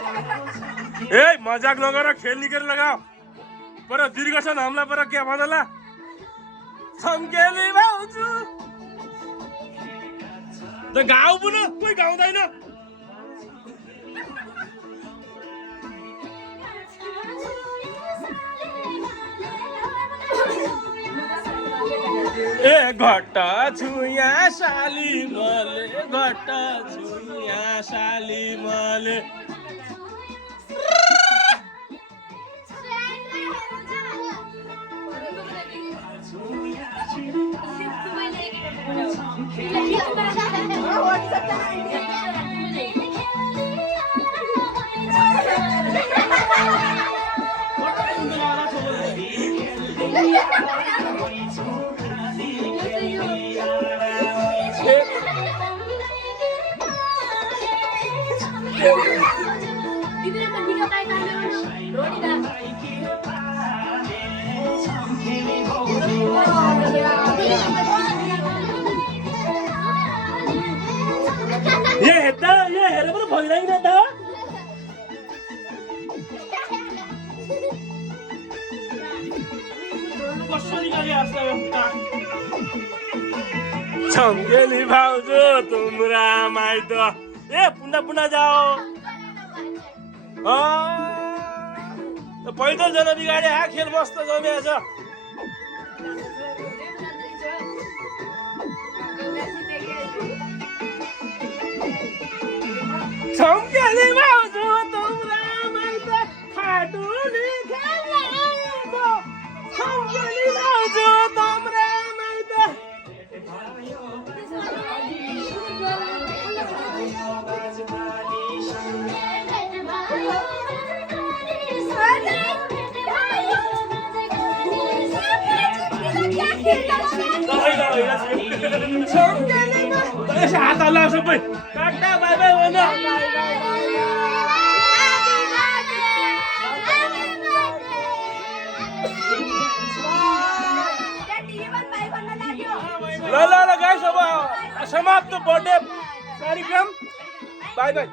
ए मजाक नगर खेल निकेर लगाओ पर दीर्घ छ हामीलाई पर के भन्दैला छम्केली भाउजू त गाउँ पुन कोही गाउँदैन ए घट्टा छुया साली मले घट्टा छुया साली मले ये हेरेर पनि भइरहेन त छम्केली भाउजू तुमरा माइत ए पुन्ना पुन्ना जाओ पैदल जान बिगाडे खेल मस्त जम्या छ छम्केली भाउजू तुमरा माइत खाटुली खेल्नको छम्केली भाउजू तुमरा माइत हात हल्ला सबै टाटा बाई बाई भन ल ल ल गाइस अब समाप्त बर्थडे कार्यक्रम बाई बाई